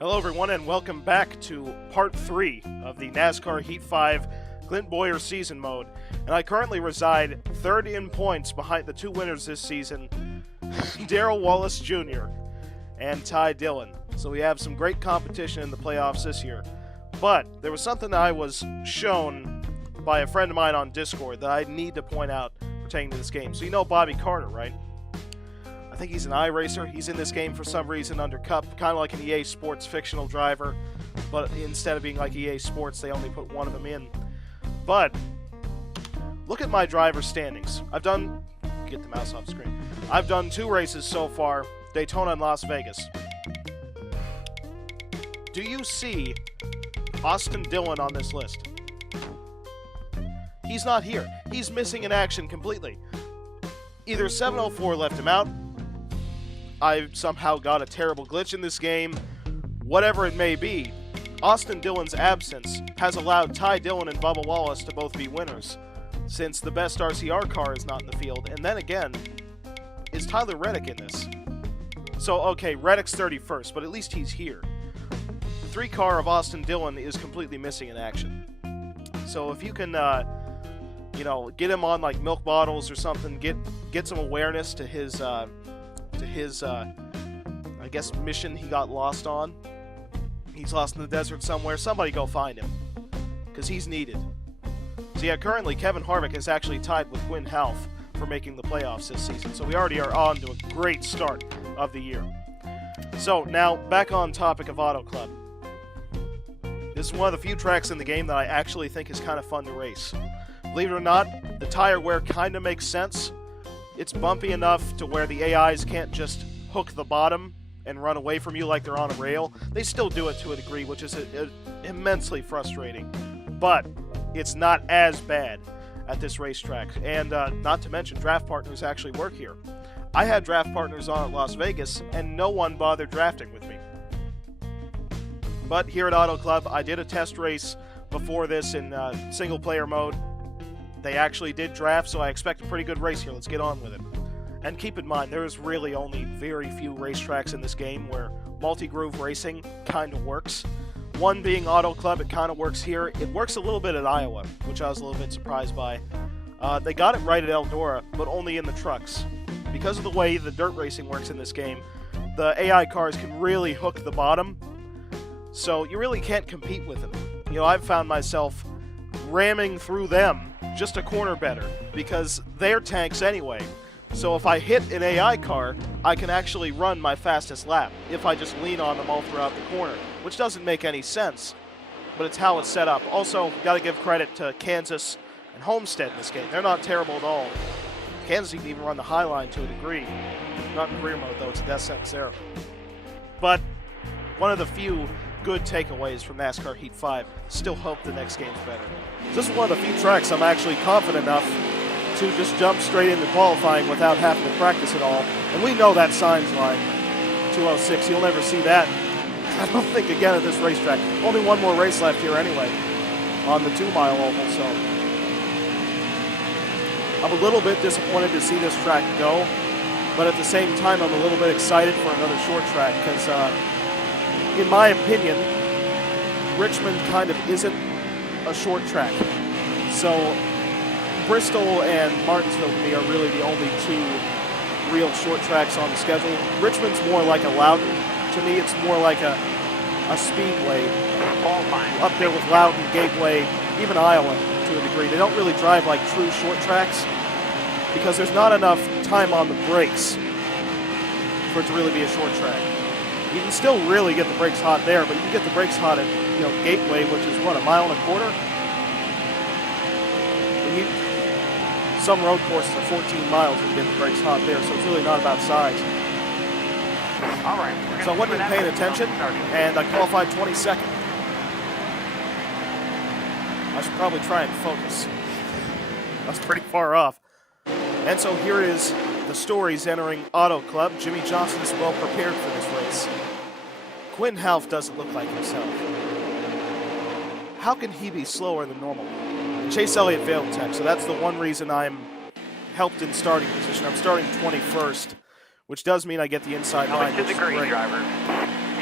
Hello everyone and welcome back to part 3 of the NASCAR Heat 5 Clint Bowyer season mode. And I currently reside 30 in points behind the two winners this season, Darrell Wallace Jr. and Ty Dillon. So we have some great competition in the playoffs this year. But there was something I was shown by a friend of mine on Discord that I need to point out pertaining to this game. So you know Bobby Carter, right? I think he's an iRacer. He's in this game for some reason under Cup, kind of like an EA Sports fictional driver, but instead of being like EA Sports, they only put one of them in. But look at my driver standings. Get the mouse off the screen. I've done 2 races so far, Daytona and Las Vegas. Do you see Austin Dillon on this list? He's not here. He's missing in action completely. Either 704 left him out, I somehow got a terrible glitch in this game, whatever it may be, Austin Dillon's absence has allowed Ty Dillon and Bubba Wallace to both be winners, since the best RCR car is not in the field. And then again, is Tyler Reddick in this? So, okay, Reddick's 31st, but at least he's here. The 3 car of Austin Dillon is completely missing in action. So if you can, get him on like milk bottles or something, get some awareness to his I guess, mission he got lost on. He's lost in the desert somewhere. Somebody go find him, because he's needed. So yeah, currently Kevin Harvick is actually tied with Quinn Half for making the playoffs this season. So we already are on to a great start of the year. So now, back on topic of Auto Club. This is one of the few tracks in the game that I actually think is kind of fun to race. Believe it or not, the tire wear kind of makes sense. It's bumpy enough to where the AIs can't just hook the bottom and run away from you like they're on a rail. They still do it to a degree, which is immensely frustrating. But it's not as bad at this racetrack. And not to mention, draft partners actually work here. I had draft partners on at Las Vegas, and no one bothered drafting with me. But here at Auto Club, I did a test race before this in single-player mode. They actually did draft, so I expect a pretty good race here. Let's get on with it. And keep in mind, there is really only very few racetracks in this game where multi-groove racing kind of works. One being Auto Club, it kind of works here. It works a little bit at Iowa, which I was a little bit surprised by. They got it right at Eldora, but only in the trucks. Because of the way the dirt racing works in this game, the AI cars can really hook the bottom, so you really can't compete with them. You know, I've found myself ramming through them just a corner better, because they're tanks anyway. So if I hit an AI car, I can actually run my fastest lap if I just lean on them all throughout the corner, which doesn't make any sense, but it's how it's set up. Also, gotta give credit to Kansas and Homestead in this game. They're not terrible at all. Kansas can even run the high line to a degree. Not in career mode though, it's a death sentence there. But one of the few good takeaways from NASCAR Heat 5. Still hope the next game's better. This is one of the few tracks I'm actually confident enough to just jump straight into qualifying without having to practice at all. And we know that signs line, 206. You'll never see that, I don't think, again at this racetrack. Only one more race left here anyway on the 2-mile oval, so I'm a little bit disappointed to see this track go, but at the same time I'm a little bit excited for another short track because in my opinion, Richmond kind of isn't a short track. So Bristol and Martinsville to me are really the only 2 real short tracks on the schedule. Richmond's more like a Loudon. To me, it's more like a speedway. Up there with Loudon, Gateway, even Iowa to a degree. They don't really drive like true short tracks because there's not enough time on the brakes for it to really be a short track. You can still really get the brakes hot there, but you can get the brakes hot at, Gateway, which is, what, 1.25 miles? Some road courses are 14 miles and get the brakes hot there, so it's really not about size. All right. So I wasn't even paying attention, and I qualified 22nd. I should probably try and focus. That's pretty far off. And so here is the stories entering Auto Club. Jimmy Johnson's well prepared for this race. Quinn Half doesn't look like himself. How can he be slower than normal? Chase Elliott failed tech, so that's the one reason I'm helped in starting position. I'm starting 21st, which does mean I get the inside line, which is great. Driver.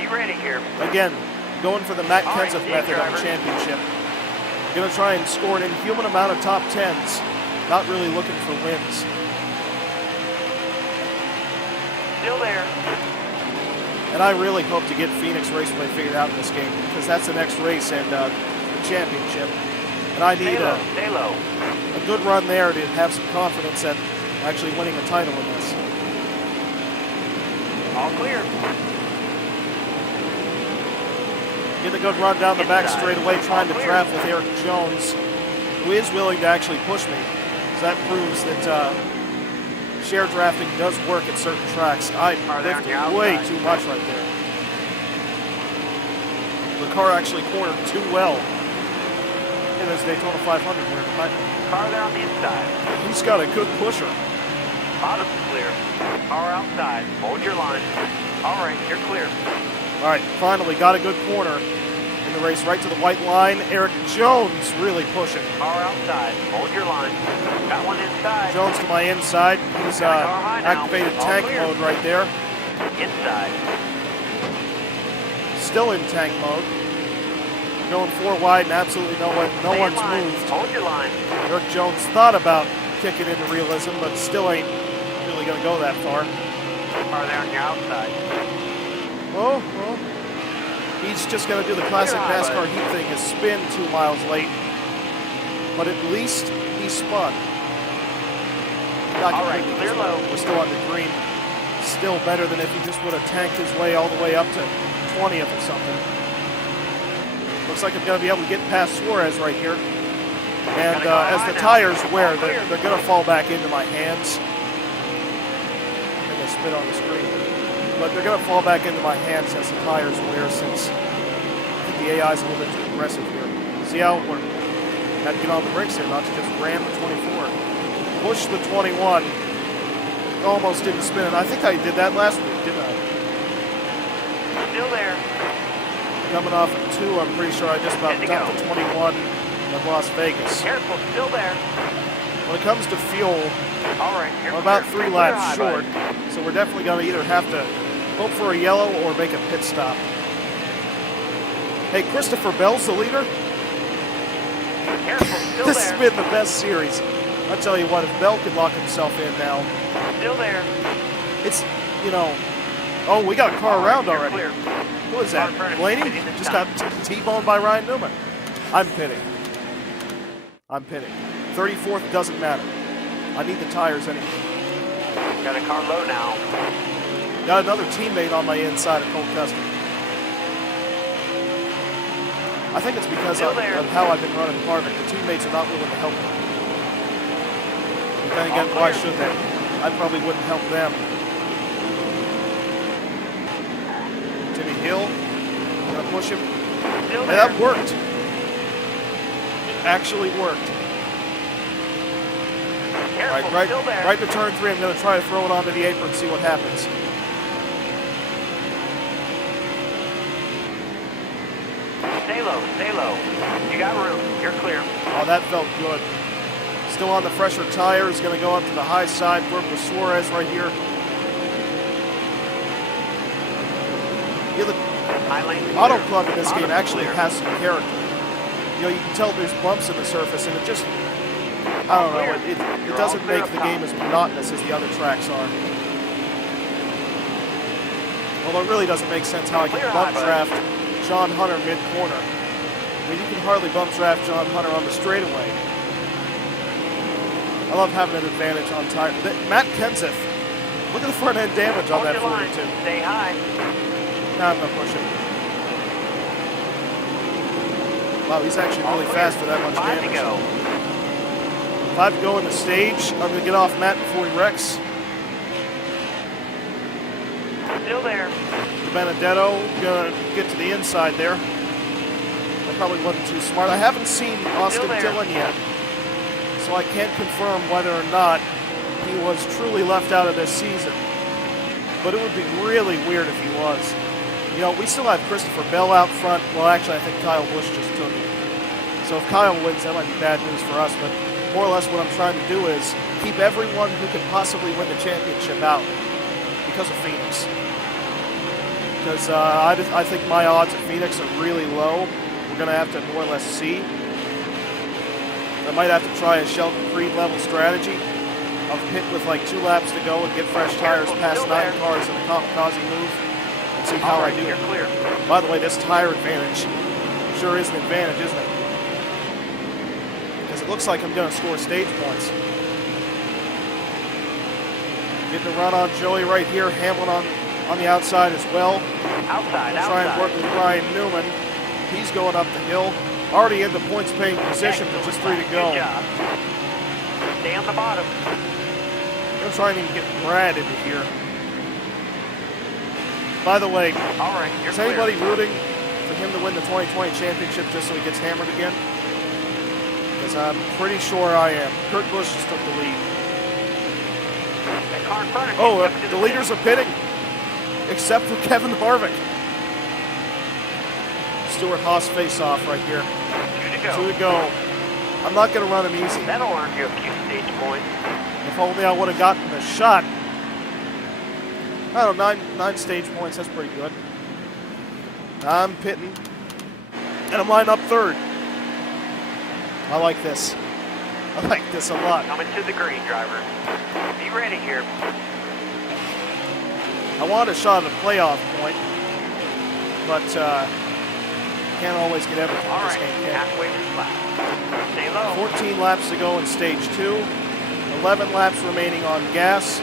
Be ready here. Again, going for the Matt All right, Kenseth team method on driver. the championship. Going to try and score an inhuman amount of top 10s. Not really looking for wins. Still there. And I really hope to get Phoenix Raceway figured out in this game, because that's the next race and the championship. And I need Stay low. a good run there to have some confidence at actually winning a title in this. All clear. Getting a good run down the back Inside. straightaway, trying to Clear. draft with Eric Jones, who is willing to actually push me. So that proves that share drafting does work at certain tracks. I Are they on lifted your way outside? too much right there. The car actually cornered too well in this Daytona 500 winner. Car there on the inside. He's got a good pusher. Bottom's clear. Car outside. Hold your line. All right, you're clear. All right, finally got a good corner in the race, right to the white line. Eric Jones really pushing. Car outside. Hold your line. Got one inside. Jones to my inside. He's Got a car high now. activated All tank clear. mode right there. Inside. Still in tank mode. Going 4 wide and absolutely no Stay in one's line. moved. Hold your line. Eric Jones thought about kicking into realism, but still ain't really going to go that far. Car there on your outside. Oh, well, he's just going to do the classic Clear high, NASCAR bud. heat thing, is spin 2 miles late. But at least he spun. Not All right, completely, clear 'cause low. we're still on the green. Still better than if he just would have tanked his way all the way up to 20th or something. Looks like I'm going to be able to get past Suarez right here. And as the tires wear, they're going to fall back into my hands. I think I spit on the screen. But they're going to fall back into my hands as the tires wear, since I think the AI is a little bit too aggressive here. See how we're had to get on the brakes here, not to just ram the 24. Push the 21. Almost didn't spin it. I think I did that last week, didn't I? Still there. Coming off of 2, I'm pretty sure I just about Good to dumped the 21 of Las Vegas. Careful. Still there. When it comes to fuel, All right, you're we're about clear. 3 Clear laps high, short, bud. so we're definitely going to either have to hope for a yellow or make a pit stop. Hey, Christopher Bell's the leader? Careful. Still This there. has been the best series. I'll tell you what, if Bell could lock himself in now, Still there. it's, you know, oh, we got a car All right, around you're already. clear. What is that, Car furnace Blaney? pitting this Just time. got T-boned by Ryan Newman. I'm pitting. I'm pitting. 34th doesn't matter. I need the tires anyway. Got a car low now. Got another teammate on my inside of Cole Custer. I think it's because Still of there. how I've been running Harvick. The teammates are not willing to help me. But then again, All why clear. should they? I probably wouldn't help them. Jimmy Hill, gonna push him. Still And there. that worked. It actually worked. All Careful. right, Still there. right to turn 3, I'm going to try to throw it onto the apron and see what happens. Stay low. Stay low. You got room. You're clear. Oh, that felt good. Still on the fresher tires, going to go up to the high side, work with Suarez right here. Yeah, the High lane clear. Auto Club in this Bottom's game actually clear. has some character. You know, you can tell there's bumps in the surface, and it just, I don't know, it You're doesn't all clear make up the top. game as monotonous as the other tracks are. Although it really doesn't make sense how I can Clear bump high, bud. draft John Hunter mid-corner. I mean, you can hardly bump draft John Hunter on the straightaway. I love having an advantage on tire. Matt Kenseth, look at the front end damage on Hold that your line. 42. Stay high. Now I'm going to push him. Wow, he's actually All really clear. fast for that much 5 to damage. go. If I have to go in the stage, I'm going to get off Matt before he wrecks. Still there. Benedetto going to get to the inside there. That probably wasn't too smart. I haven't seen Austin there. Dillon yet, so I can't confirm whether or not he was truly left out of this season. But it would be really weird if he was. You know, we still have Christopher Bell out front. Well, actually, I think Kyle Busch just took it. So if Kyle wins, that might be bad news for us. But more or less what I'm trying to do is keep everyone who could possibly win the championship out because of Phoenix. because I think my odds at Phoenix are really low. We're going to have to more or less see. I might have to try a Sheldon Creed level strategy of pit with like 2 laps to go and get fresh tires past 9 cars in a kamikaze move and see how I do. You're clear. By the way, this tire advantage sure is an advantage, isn't it? Because it looks like I'm going to score stage points. Getting a run on Joey right here. Hamlin on the outside as well. Outside, Try and work with Ryan Newman. He's going up the hill. Already into points paying position with just 3 to go. Good job. Stay on the bottom. I'm trying to even get Brad into here. By the way, All right, you're is clear. anybody rooting for him to win the 2020 championship just so he gets hammered again? Because I'm pretty sure I am. Kurt Busch just took the lead. That car in front of you Oh, took it to the the leaders are pitting, except for Kevin Harvick. Stewart Haas face-off right here. 2 to go. 2 to go. I'm not going to run him easy. That'll earn you a few stage points. If only I would have gotten the shot. I don't know, 9 stage points, that's pretty good. I'm pitting, and I'm lined up 3rd. I like this. I like this a lot. Coming to the green, driver. Be ready here. I wanted a shot at a playoff point, but can't always get everything All in this right, game, can you? halfway to the lap. Stay low. 14 laps to go in stage 2. 11 laps remaining on gas.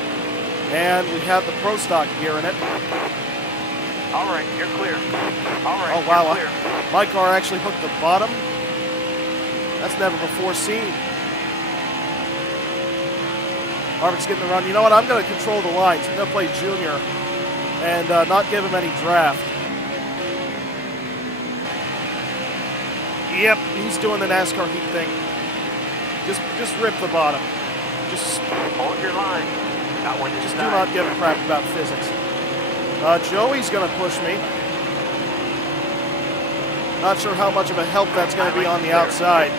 And we have the Pro Stock gear in it. All right, you're clear. All right, Oh, wow. you're clear. My car actually hooked the bottom. That's never before seen. Harvick's getting the run. You know what? I'm going to control the lines. I'm going to play Junior and not give him any draft. Yep, he's doing the NASCAR heat thing. Just rip the bottom. Just Hold your line. Got one do inside. not give a crap about physics. Joey's going to push me. Not sure how much of a help that's going to be on the outside.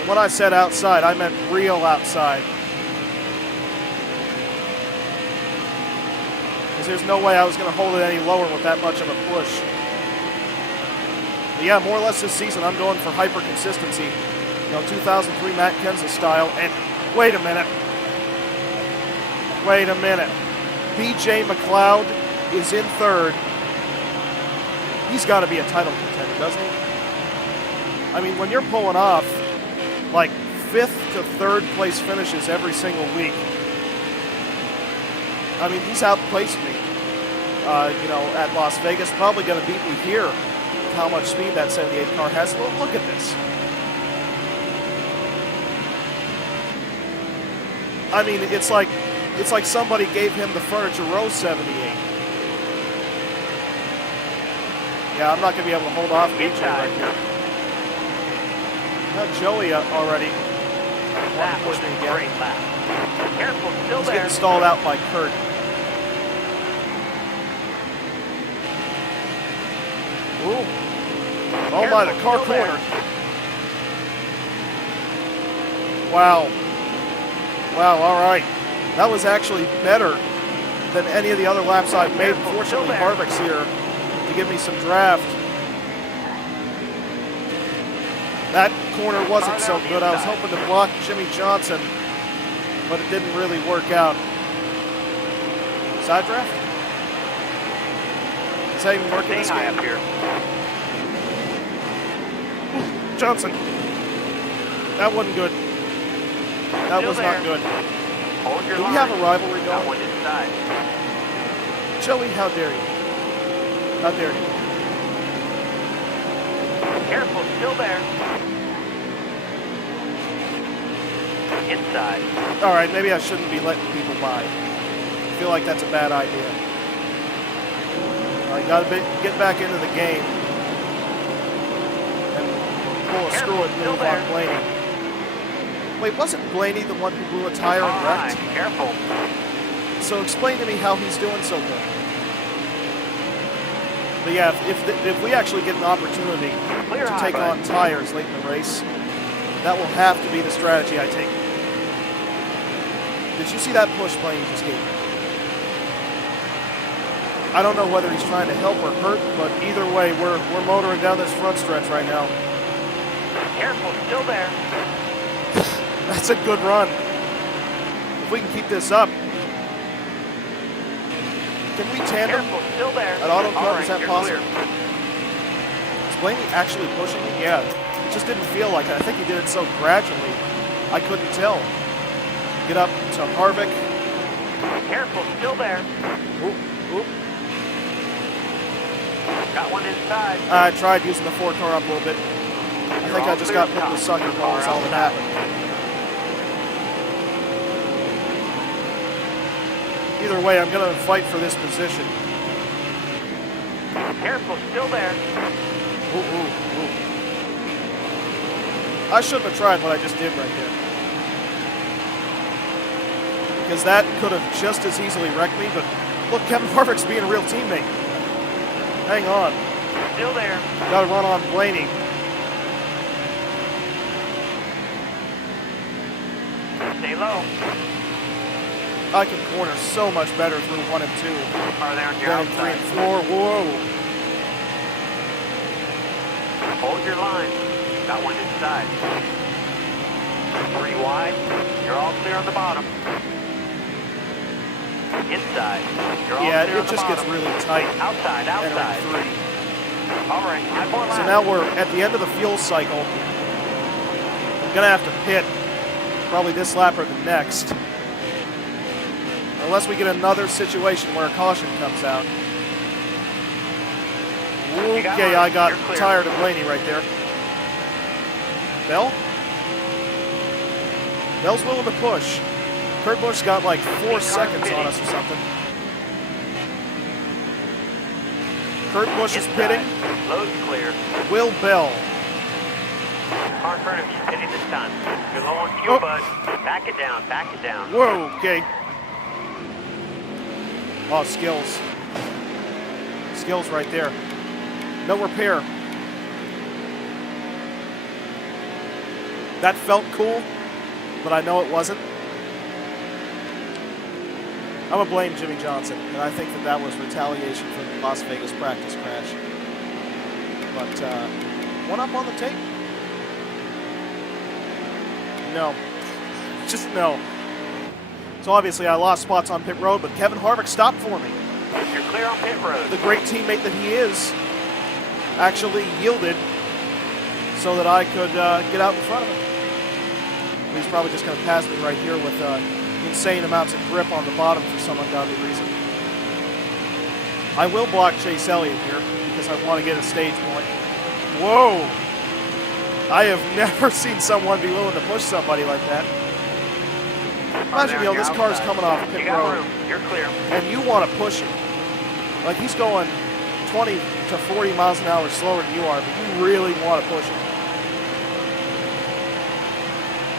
And when I said outside, I meant real outside. Because there's no way I was going to hold it any lower with that much of a push. But yeah, more or less this season, I'm going for hyper consistency. You know, 2003 Matt Kenseth style. And wait a minute. Wait a minute. BJ McLeod is in 3rd. He's got to be a title contender, doesn't he? I mean, when you're pulling off like 5th to 3rd place finishes every single week, I mean, he's outplaced me. You know, at Las Vegas, probably going to beat me here. How much speed that 78 car has. Look at this. I mean, it's like somebody gave him the Furniture Row 78. Yeah, I'm not going to be able to hold off BJ right here. Not Joey already. That Push was me a again. great lap. Careful, still He's there. getting stalled out by Kurt. Ooh. Oh my, the car Still there. cornered. Wow. Wow, all right. That was actually better than any of the other laps I've made. Careful, Fortunately, still there. Harvick's here to give me some draft. That corner wasn't so good. I was hoping to block Jimmy Johnson, but it didn't really work out. Side draft? Is that even working Stay this high game? up here. Johnson. That wasn't good. That Still was there. not good. Hold your Do we line. have a rivalry Got going? one inside. Joey, how dare you? How dare you? Careful, still there. Inside. All right, maybe I shouldn't be letting people by. I feel like that's a bad idea. I got to get back into the game and pull a Careful, screw it still move there. on Blaney. Wait, wasn't Blaney the one who blew a tire All and right, wrecked? careful. So explain to me how he's doing so good. But yeah, if we actually get an opportunity Clear to high, take bud. on tires late in the race, that will have to be the strategy I take. Did you see that push Blaney just gave me? I don't know whether he's trying to help or hurt, but either way, we're motoring down this front stretch right now. Careful, still there. That's a good run. If we can keep this up. Can we tandem Careful, still there. at Auto Club? All right, Is that you're possible? clear. Is Blaney actually pushing me? Yeah. It just didn't feel like it. I think he did it so gradually, I couldn't tell. Get up to Harvick. Careful, still there. Oop, oop. Got one inside. I tried using the 4-car up a little bit. I think I just got put in the sucker ball is all that happened. Either way, I'm going to fight for this position. Careful, still there. Ooh, ooh, ooh. I shouldn't have tried what I just did right there. Because that could have just as easily wrecked me, but look, Kevin Harvick's being a real teammate. Hang on. Still there. Got to run on Blaney. Stay low. I can corner so much better through 1 and 2 Are there on your than in 3 outside? and 4. Whoa. Hold your line. Got one inside. 3 wide. You're all clear on the bottom. Inside. You're all Yeah, clear on it the just gets bottom. really tight. Outside, Entering outside. 3. All right, 5 more laps. So now we're at the end of the fuel cycle. I'm going to have to pit probably this lap or the next. Unless we get another situation where a caution comes out. Okay, I got tired of Blaney right there. Bell? Bell's willing to push. Kurt Busch got like 4 seconds on us or something. Kurt Busch is pitting. Load's clear. Will Bell. Car in front of you pitting this time. You're low on fuel, Oh. bud. Back it down, back it down. Whoa, okay. Oh, skills. Skills right there. No repair. That felt cool, but I know it wasn't. I'm going to blame Jimmy Johnson, and I think that was retaliation for the Las Vegas practice crash. But, one up on the tape? No. Just no. So obviously I lost spots on pit road, but Kevin Harvick stopped for me. You're clear on pit road. The great teammate that he is actually yielded so that I could get out in front of him. He's probably just going to pass me right here with insane amounts of grip on the bottom for some ungodly reason. I will block Chase Elliott here because I want to get a stage point. Whoa! I have never seen someone be willing to push somebody like that. Imagine, you know, this car's coming off pit road, You're clear. and you want to push him. Like, he's going 20 to 40 miles an hour slower than you are, but you really want to push him.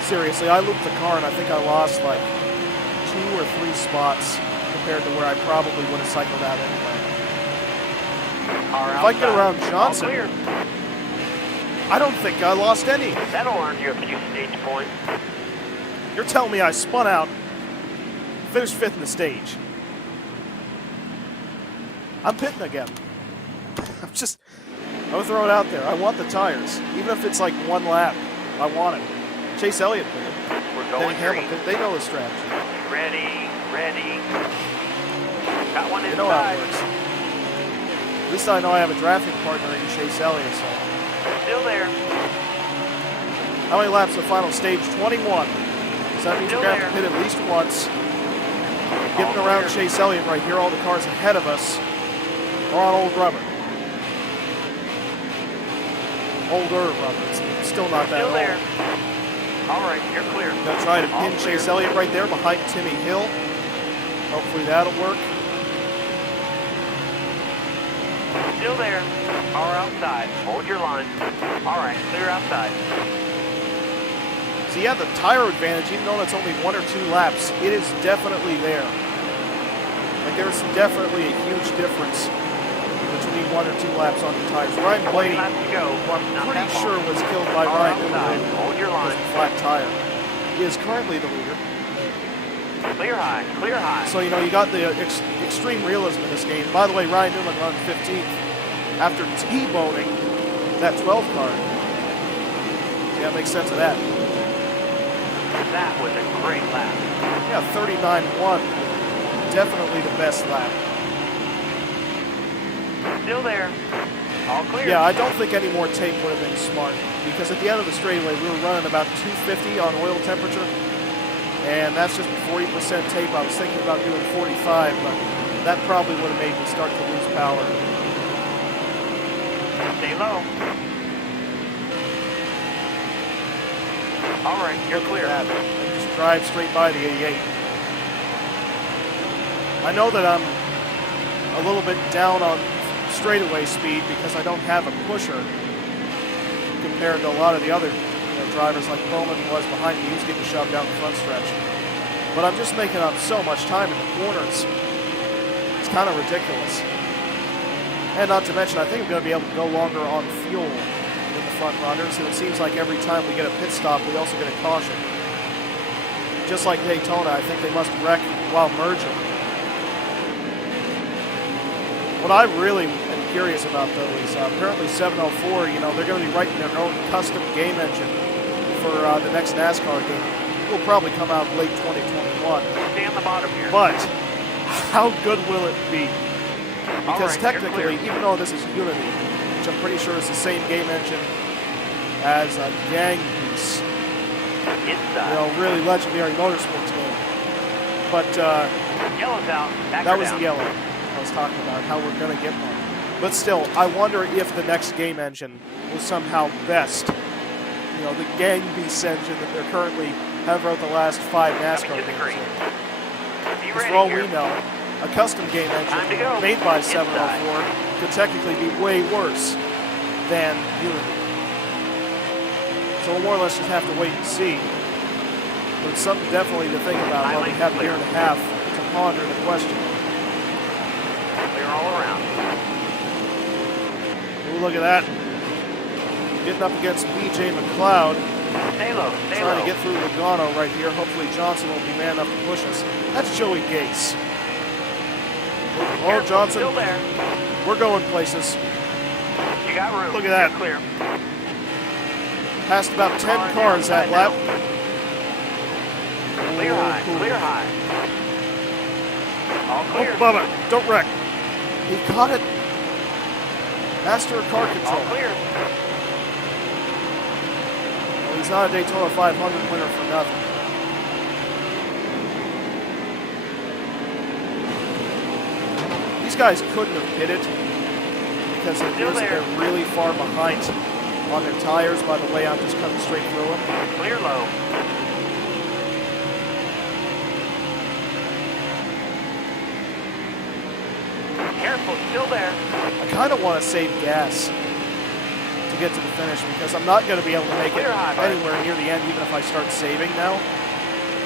Seriously, I looped the car, and I think I lost like 2 or 3 spots compared to where I probably would have cycled out anyway. If I get around Johnson, I don't think I lost any. That'll earn you a few stage points. You're telling me I spun out, finished 5th in the stage. I'm pitting again. I'm gonna throw it out there. I want the tires. Even if it's like 1 lap, I want it. Chase Elliott pitted. We're going green. Hamilton, they know the strategy. Ready, ready. Got one They know how it inside. works. At least I know I have a drafting partner in Chase Elliott, so. Still there. How many laps of the final stage? 21. So that means Still we're going to have to there. pit at least once. Getting All around clear. Chase Elliott right here, all the cars ahead of us are on old rubber. Older rubber. It's still not that Still old. there. All right, you're clear. Gonna try to All pin clear. Chase Elliott right there behind Timmy Hill. Hopefully that'll work. Still there. Car outside. Hold your line. All right, clear outside. So yeah, the tire advantage, even though it's only 1 or 2 laps, it is definitely there. Like there's definitely a huge difference between 1 or 2 laps on the tires. Ryan 20 Blaney, laps to go. who I'm Not pretty that sure long. was killed by Car Ryan outside. Blaney Hold your because line. of a flat tire, is currently the leader. Clear high, clear high. So, you know, you got the extreme realism in this game. By the way, Ryan Newman run 15th after T-boning that 12 car. Yeah, makes sense of that. That was a great lap. Yeah, 39.1. Definitely the best lap. Still there. All clear. Yeah, I don't think any more tape would have been smart, because at the end of the straightaway, we were running about 250 on oil temperature, and that's just 40% tape. I was thinking about doing 45, but that probably would have made me start to lose power. Stay low. All right, you're clear. And just drive straight by the 88. I know that I'm a little bit down on straightaway speed because I don't have a pusher compared to a lot of the other drivers like Bowman was behind me. He was getting shoved down the front stretch. But I'm just making up so much time in the corners. It's kind of ridiculous. And not to mention, I think I'm going to be able to go longer on fuel in the front runners. And it seems like every time we get a pit stop, we also get a caution. Just like Daytona, I think they must wreck while merging. What I really am curious about, though, is apparently 704, you know, they're going to be writing their own custom game engine for the next NASCAR game. It will probably come out late 2021. Stay on the bottom here. But how good will it be? Because right, technically, even though this is Unity, which I'm pretty sure is the same game engine as a Gang Beast, Inside. you know, really legendary motorsports game. But Yellow's out. Back that her was down. the yellow I was talking about, how we're going to get one. But still, I wonder if the next game engine will somehow best, you know, the Gang Beast engine that they're currently have wrote the last 5 NASCAR games in. Be For ready all here. we know, a custom game Time to engine go. made by Inside. 704 could technically be way worse than Unity. So we'll more or less just have to wait and see. But it's something definitely to think about while we have a year and a half to ponder the question. Clear all around. Ooh, look at that. Getting up against BJ McLeod. Stay low. Stay Trying low. to get through Logano right here. Hopefully Johnson will be man enough to push us. That's Joey Gase. Oh, Careful, Johnson. Still there. We're going places. You got room. Look at that. You're clear. Passed about 10 Car cars that outside lap. Clear high. Ooh. Clear high. All Oh, clear. Bubba, don't wreck. He caught it. Master of car All control. clear. Well, he's not a Daytona 500 winner for nothing. These guys couldn't have pitted because it Still appears that there. they're really far behind on their tires. By the way, I'm just cutting straight through them. Clear low. Careful. Still there. I kind of want to save gas to get to the finish because I'm not going to be able to make it Clear high, bud. anywhere near the end, even if I start saving now.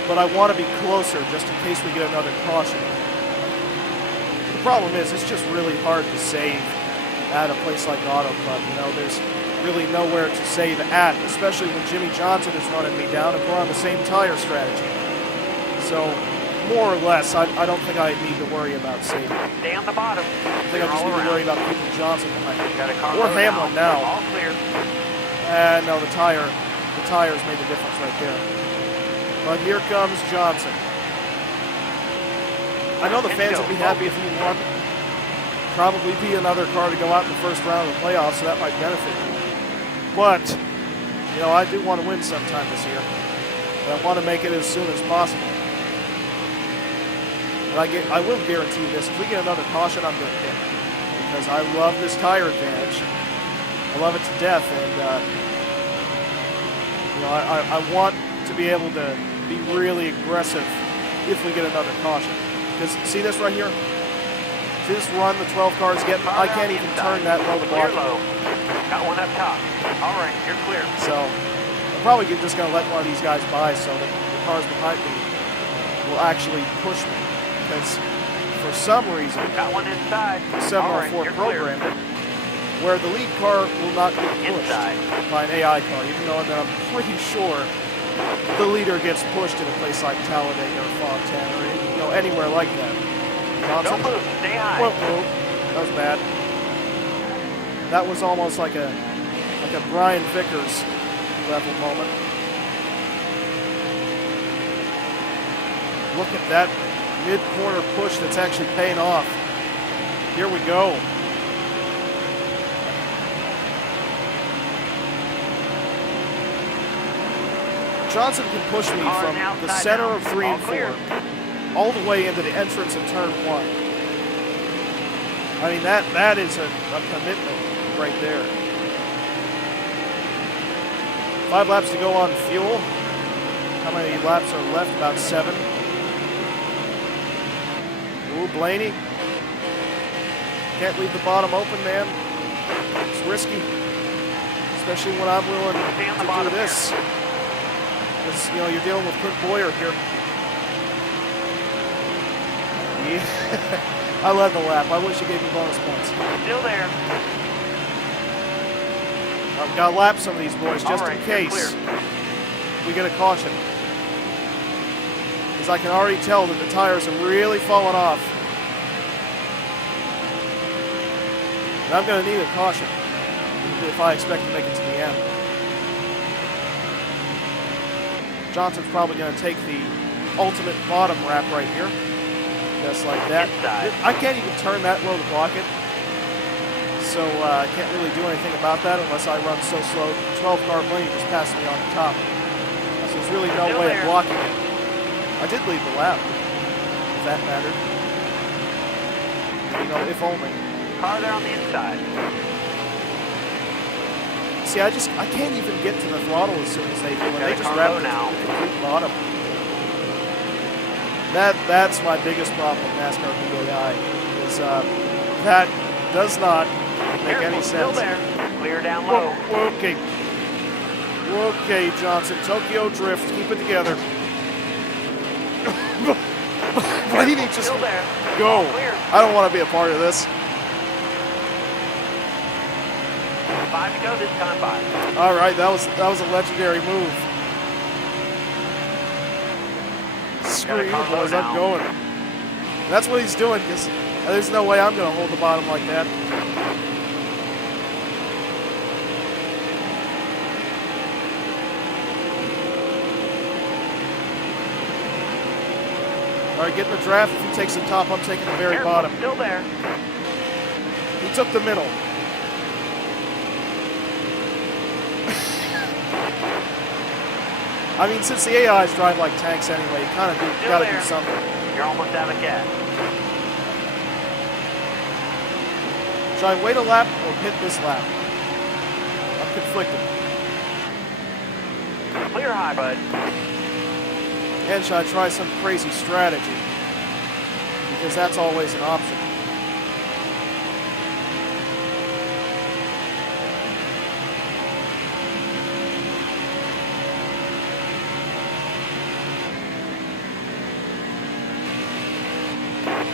But I want to be closer just in case we get another caution. The problem is, it's just really hard to save at a place like Auto Club. You know, there's really nowhere to save at, especially when Jimmy Johnson is running me down and we're on the same tire strategy. So, more or less, I don't think I need to worry about saving. Stay on the bottom. I think I just need to worry about keeping Johnson behind me. Got a car Or low Hamlin now. All clear. No, the tires made the difference right there. But here comes Johnson. I know the fans will be happy if he won. Probably be another car to go out in the first round of the playoffs, so that might benefit me. But, you know, I do want to win sometime this year. And I want to make it as soon as possible. And I will guarantee this, if we get another caution, I'm going to pit. Because I love this tire advantage. I love it to death, and you know, I want to be able to be really aggressive if we get another caution. Because see this right here? See this run the 12 cars get? I can't even turn that low to Clear block. low. Got one up top. All right, you're clear. So I'm probably just going to let one of these guys by so that the cars behind me will actually push me. Because for some reason, Got one inside. the All right, 704 you're clear. programmed it where the lead car will not get pushed Inside. by an AI car, even though I'm pretty sure the leader gets pushed in a place like Talladega or Fontana or anywhere like that. Johnson. Don't move. Stay high. Whoa, whoa. That was bad. That was almost like a Brian Vickers level moment. Look at that mid-corner push that's actually paying off. Here we go. Johnson can push me from the center of 3 and 4 all the way into the entrance of turn 1. I mean, that is a commitment right there. 5 laps to go on fuel. How many laps are left? About 7. Ooh, Blaney. Can't leave the bottom open, man. It's risky. Especially when I'm willing to do this. Because, you're dealing with Clint Bowyer here. Yeah. I led the lap. I wish you gave me bonus points. Still there. I've got to lap some of these boys just in case we get a caution. Because I can already tell that the tires are really falling off. And I'm going to need a caution if I expect to make it to the end. Johnson's probably going to take the ultimate bottom wrap right here. Just like that. Inside. I can't even turn that low to block it. So I can't really do anything about that unless I run so slow. 12-car Blaney just passed me on the top. So there's really no way of blocking it. I did lead the lap, if that mattered. If only. Car there on the inside. See, I can't even get to the throttle as soon as they do it. They just wrap it to the complete bottom. That's my biggest problem with NASCAR BAI, is that does not make any sense. Still there. Clear down low. Okay. Okay, Johnson. Tokyo Drift. Keep it together. Blaney just Still there. go. I don't want to be a part of this. 5 to go this time by. All right, that was a legendary move. Screw you, boys. I'm going. And that's what he's doing, because there's no way I'm going to hold the bottom like that. All right, get in the draft. If he takes the top, I'm taking the very bottom. Still there. He took the middle. I mean, since the AIs drive like tanks anyway, you kind of got to do something. You're almost out of gas. Should I wait a lap or hit this lap? I'm conflicted. Clear high, bud. And should I try some crazy strategy? Because that's always an option.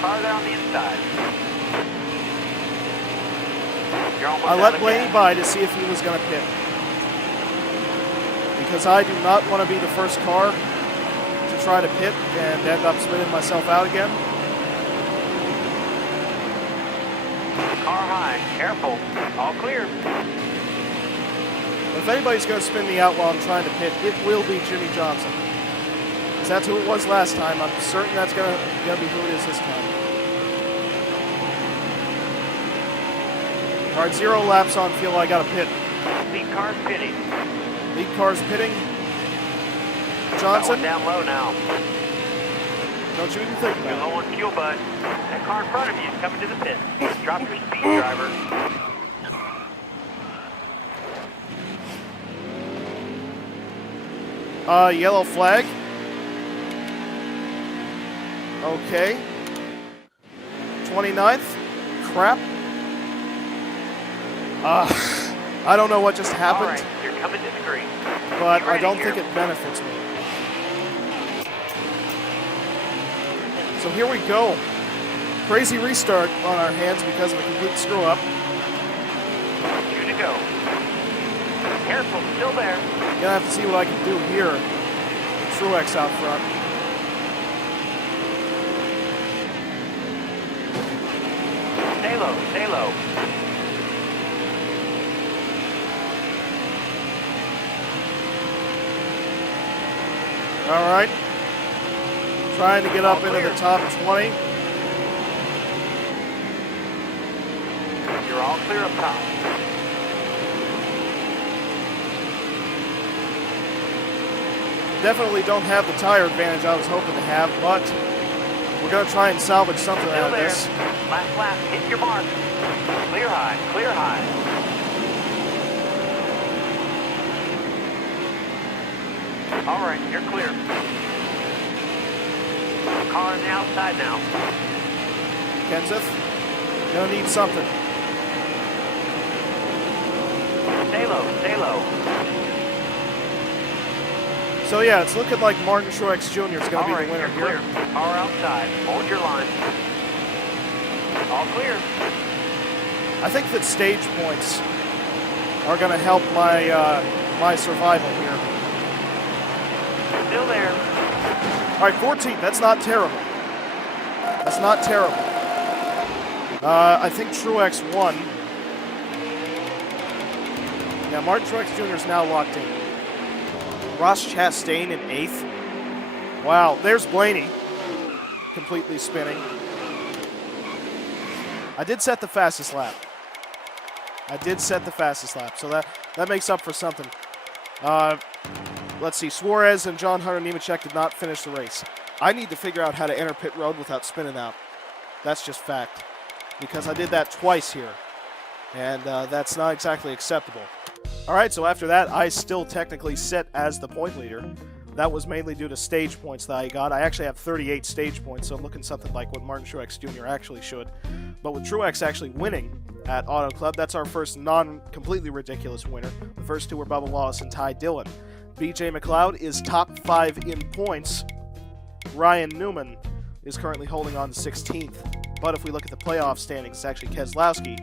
Car there on the inside. I let Blaney by to see if he was going to pit. Because I do not want to be the first car to try to pit and end up spinning myself out again. Car high. Careful. All clear. But if anybody's going to spin me out while I'm trying to pit, it will be Jimmy Johnson. Because that's who it was last time. I'm certain that's going to be who it is this time. All right, 0 laps on fuel. I got to pit. Lead car's pitting. Lead car's pitting. Johnson. Down low now. Don't you even think You're about low on fuel, bud. That car in front of you is coming to the pit. Drop your speed, driver. Yellow flag. Okay. 29th. Crap. I don't know what just happened. All right, you're coming to the green. But I don't think it benefits me. So here we go. Crazy restart on our hands because of a complete screw up. 2 to go. Careful, still there. Gonna have to see what I can do here Truex out front. Stay low, stay low. All right. Trying to get up into the top 20. You're all clear up top. Definitely don't have the tire advantage I was hoping to have, but we're going to try and salvage something out of this. Last lap, hit your mark. Clear high, clear high. All right, you're clear. Car on the outside now. Kenseth, going to need something. Stay low, stay low. So yeah, it's looking like Martin Truex Jr. is going to be the winner you're here. Clear. Car outside, hold your line. All clear. I think that stage points are going to help my my survival here. Still there. All right, 14th. That's not terrible. That's not terrible. I think Truex won. Yeah, Martin Truex Jr. is now locked in. Ross Chastain in 8th. Wow, there's Blaney completely spinning. I did set the fastest lap. So that makes up for something. Let's see, Suarez and John Hunter Nemechek did not finish the race. I need to figure out how to enter pit road without spinning out. That's just fact. Because I did that twice here. And that's not exactly acceptable. All right, so after that, I still technically sit as the point leader. That was mainly due to stage points that I got. I actually have 38 stage points, so I'm looking something like what Martin Truex Jr. actually should. But with Truex actually winning at Auto Club, that's our first non-completely ridiculous winner. The first two were Bubba Wallace and Ty Dillon. BJ McLeod is top 5 in points. Ryan Newman is currently holding on to 16th. But if we look at the playoff standings, it's actually Keselowski,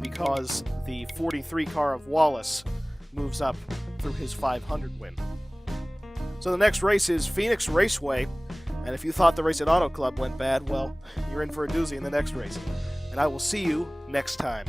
because the 43 car of Wallace moves up through his 500 win. So the next race is Phoenix Raceway, and if you thought the race at Auto Club went bad, well, you're in for a doozy in the next race. And I will see you next time.